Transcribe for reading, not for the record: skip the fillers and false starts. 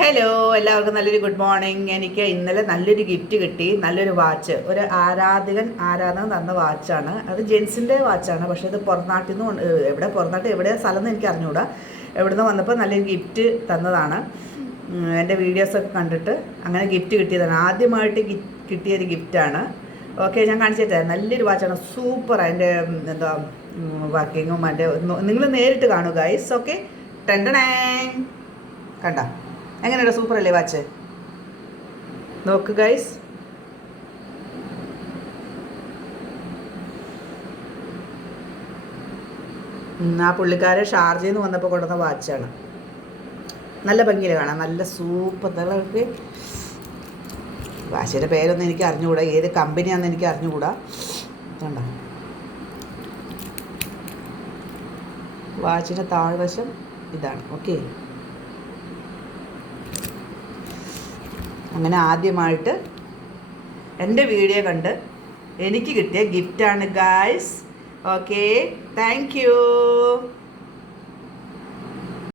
Hello, എല്ലാവർക്കും നല്ലൊരു good morning. എനിക്ക് ഇന്നലെ നല്ലൊരു ഗിഫ്റ്റ് കിട്ടി, നല്ലൊരു വാച്ച്. ഒരു ആരാധകൻ തന്ന വാച്ചാണ്. അത് ജെൻസിൻ്റെ വാച്ചാണ്. പക്ഷേ ഇത് പുറനാട്ടിൽ നിന്ന് എവിടെ സ്ഥലം എന്ന് എനിക്ക് അറിഞ്ഞുകൂടാ. എവിടുന്ന് വന്നപ്പോൾ നല്ലൊരു ഗിഫ്റ്റ് തന്നതാണ്. എൻ്റെ വീഡിയോസൊക്കെ കണ്ടിട്ട് അങ്ങനെ ഗിഫ്റ്റ് കിട്ടിയതാണ്. ആദ്യമായിട്ട് കിട്ടിയൊരു ഗിഫ്റ്റാണ്. ഓക്കെ, ഞാൻ കാണിച്ചു തരാം. നല്ലൊരു വാച്ചാണ്, സൂപ്പർ. അതിൻ്റെ എന്താ വർക്കിങ്ങും അതിൻ്റെ നിങ്ങൾ നേരിട്ട് കാണുക ഗൈസ്. ഓക്കെ, ടെൻഡനേ കണ്ട എങ്ങനെയുണ്ട്? സൂപ്പർ അല്ലേ വാച്ച്? നോക്ക് ഗൈസ്. ആ പുള്ളിക്കാരെ ഷാർജയിൽ നിന്ന് വന്നപ്പോൾ കൊണ്ടുവന്ന വാച്ചാണ്. നല്ല ഭംഗിയിൽ കാണാം, നല്ല സൂപ്പർ. നിങ്ങൾക്ക് വാച്ചിൻ്റെ പേരൊന്നും എനിക്ക് അറിഞ്ഞുകൂടാ, ഏത് കമ്പനിയാണെന്ന് എനിക്ക് അറിഞ്ഞുകൂടാ. കണ്ട വാച്ചിൻ്റെ താഴ്വശം ഇതാണ്. ഓക്കെ, അങ്ങനെ ആദ്യമായിട്ട് എൻ്റെ വീഡിയോ കണ്ട് എനിക്ക് കിട്ടിയ ഗിഫ്റ്റാണ് ഗായ്സ്. Okay, thank you.